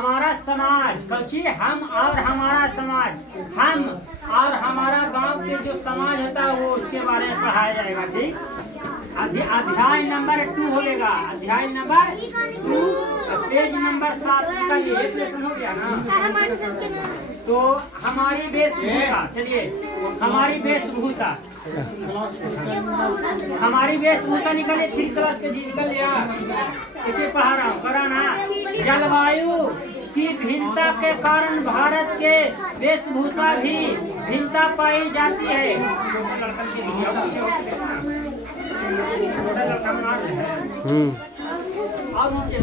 हमारा समाज कौची हम और हमारा समाज, हम और हमारा गांव के जो समाज होता है वो उसके बारे में पढ़ाया जाएगा। ठीक, अध्याय नंबर 2 होगा, अध्याय नंबर 2 पेज नंबर 7 का ये लेसन हो गया ना। तो हमारी वेशभूषा, चलिए हमारी वेशभूषा, हमारी वेशभूषा निकले 3 क्लास के जी निकल लिया। देखिए पढ़ा रहा हूँ, करा ना। जलवायु की भिन्नता के कारण भारत के वेशभूषा भी भिन्नता पाई जाती है। और नीचे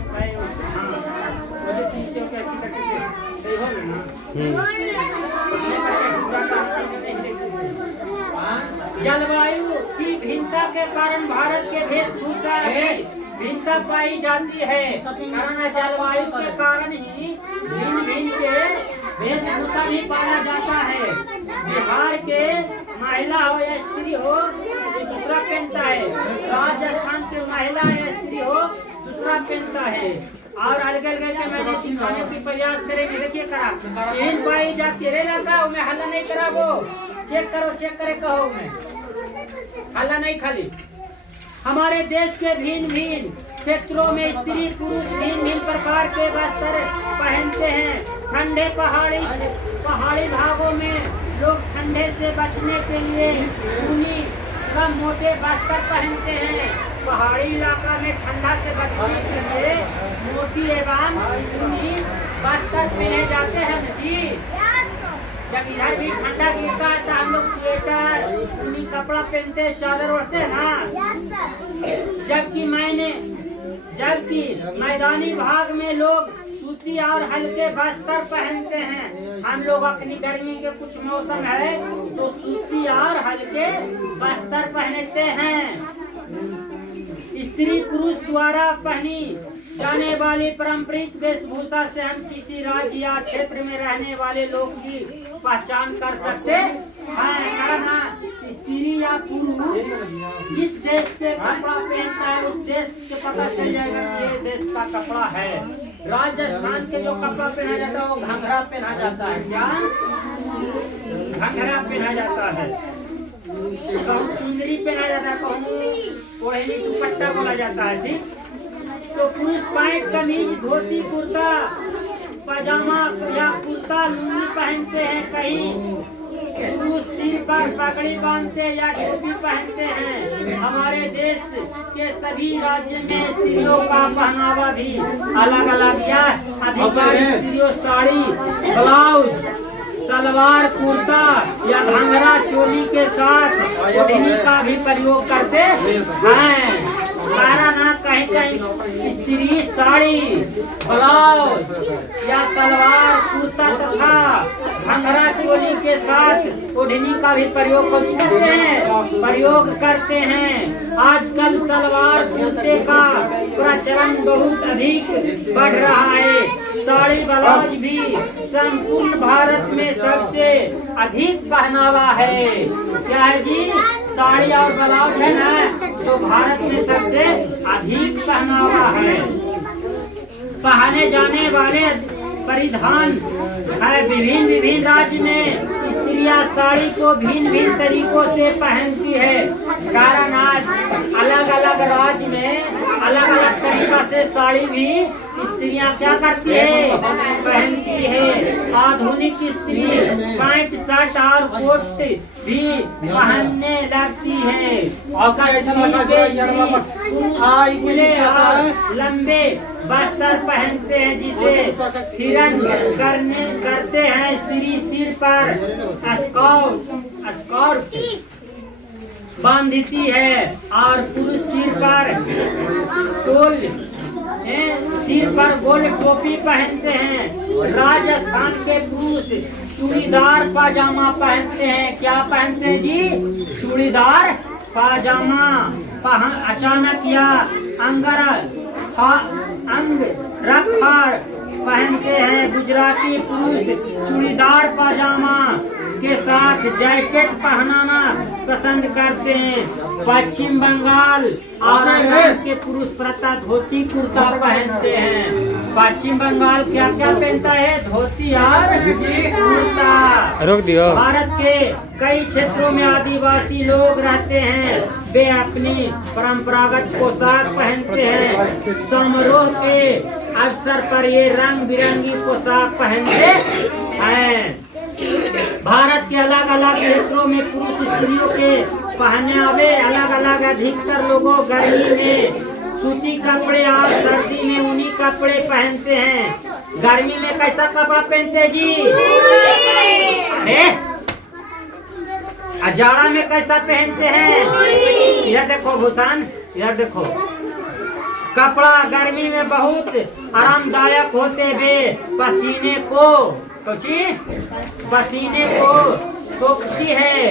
जलवायु की भिन्नता के कारण भारत के वेशभूषा भिन्नता पाई जाती है। कारण जलवायु के कारण ही भिन्न भिन्न के वेशभूषा भी पाया जाता है। बिहार के महिला हो या स्त्री हो दूसरा पहनता है, राजस्थान के महिला या स्त्री हो दूसरा पहनता है। और अलग अलग के मैंने सिखाने की प्रयास करेंगे। देखिए करा चेन पाई जाती है, लगा मैं हल्ला नहीं करा, वो चेक करो, चेक करे कहो, मैं हल्ला नहीं खाली। हमारे देश के भिन्न भिन्न क्षेत्रों में स्त्री पुरुष भिन्न भिन्न प्रकार के वस्त्र पहनते हैं। ठंडे पहाड़ी भागों में लोग ठंडे से बचने के लिए ऊनी व मोटे वस्त्र पहनते हैं। पहाड़ी इलाका में ठंडा से बचने के लिए मोटी एवं ऊनी वस्त्र पहने जाते हैं जी। जब इधर भी ठंडा गिरता है तो हम लोग स्वेटर ऊनी कपड़ा पहनते हैं, चादर ओढ़ते हैं ना। जबकि मैदानी भाग में लोग सूती और हल्के वस्त्र पहनते हैं। हम लोग अपनी गर्मी के कुछ मौसम है तो सूती और हल्के वस्त्र पहनते हैं। स्त्री पुरुष द्वारा पहनी जाने वाली पारंपरिक वेशभूषा से हम किसी राज्य या क्षेत्र में रहने वाले लोग की पहचान कर सकते हैं। स्त्री या पुरुष जिस देश से कपड़ा पहनता है उस देश के पता चल जाएगा कि ये देश का कपड़ा है। राजस्थान के जो कपड़ा पहना जाता है वो घंघरा पहना जाता है। क्या घंघरा पहना जाता है, चुंदरी पहना जाता है, ओढ़नी दुपट्टा बोला जाता है। ठीक, तो पुरुष पैंट कमीज धोती कुर्ता पजामा या कुर्ता लुंगी पहनते हैं। कहीं पुरुष सिर पर पगड़ी बांधते या टोपी पहनते हैं। हमारे देश के सभी राज्यों में स्त्रियों का पहनावा भी अलग अलग है। अधिकतर स्त्रियों साड़ी ब्लाउज सलवार कुर्ता या घंघरा चोली के साथ ओढ़नी का भी प्रयोग करते हैं। कहीं कहीं स्त्री साड़ी ब्लाउज या सलवार कुर्ता तथा घंघरा चोली के साथ ओढ़नी का भी प्रयोग करते हैं। आजकल सलवार कुर्ते का प्रचलन बहुत अधिक बढ़ रहा है। साड़ी ब्लाउज भी संपूर्ण भारत में सबसे अधिक पहनावा है। क्या है जी? साड़ी और ब्लाउज है ना जो भारत में सबसे अधिक पहनावा है। पहने जाने वाले परिधान है विभिन्न राज्य में स्त्रियां साड़ी को भिन्न तरीकों से पहनती है। कारण आज अलग अलग राज्य में अलग अलग तरीका से साड़ी भी स्त्रियां क्या करती है, पहनती है। आधुनिक स्त्री पैंट शर्ट और कोट भी पहनने लगती है। लंबे वस्त्र पहनते हैं जिसे हिरण करते हैं। स्त्री सिर पर स्कार्फ बांधती है और पुरुष सिर पर गोल टोपी पहनते हैं। राजस्थान के पुरुष चूड़ीदार पाजामा पहनते हैं। क्या पहनते हैं जी? चूड़ीदार पाजामा। अचानक या अंग रखकर पहनते हैं। गुजराती पुरुष चूड़ीदार पाजामा के साथ जैकेट पहनाना पसंद करते हैं। पश्चिम बंगाल और असम के पुरुष प्रथा धोती कुर्ता पहनते हैं। पश्चिम बंगाल क्या क्या पहनता है? धोती और कुर्ता। रोक दियो। भारत के कई क्षेत्रों में आदिवासी लोग रहते हैं, वे अपनी परंपरागत पोशाक पहनते हैं। समारोह के अवसर पर ये रंग बिरंगी पोशाक पहनते हैं। भारत के अलग अलग क्षेत्रों में पुरुष स्त्रियों के पहनावे अलग अलग। अधिकतर लोगों गर्मी में सूती कपड़े और सर्दी में ऊनी कपड़े पहनते हैं। गर्मी में कैसा कपड़ा पहनते हैं जी? अरे जाड़ा में कैसा पहनते हैं? इधर देखो भूषण, इधर देखो। कपड़ा गर्मी में बहुत आरामदायक होते हुए पसीने को सोखती है,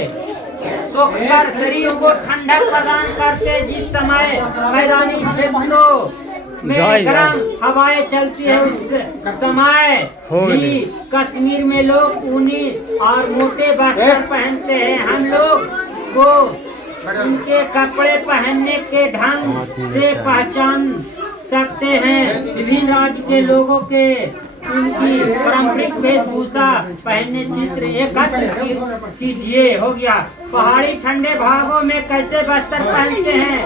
सोखकर शरीर को ठंडक प्रदान करते। जिस समय मैदानी क्षेत्रों में गर्म हवाएं चलती है, उस समय भी कश्मीर में लोग ऊनी और मोटे वस्त्र पहनते हैं। हम लोग को उनके कपड़े पहनने के ढंग से पहचान सकते हैं। विभिन्न राज्य के लोगों के उनकी पारंपरिक वेशभूषा पहनने चित्र एकत्र कीजिए। हो गया। पहाड़ी ठंडे भागों में कैसे वस्त्र पहनते हैं?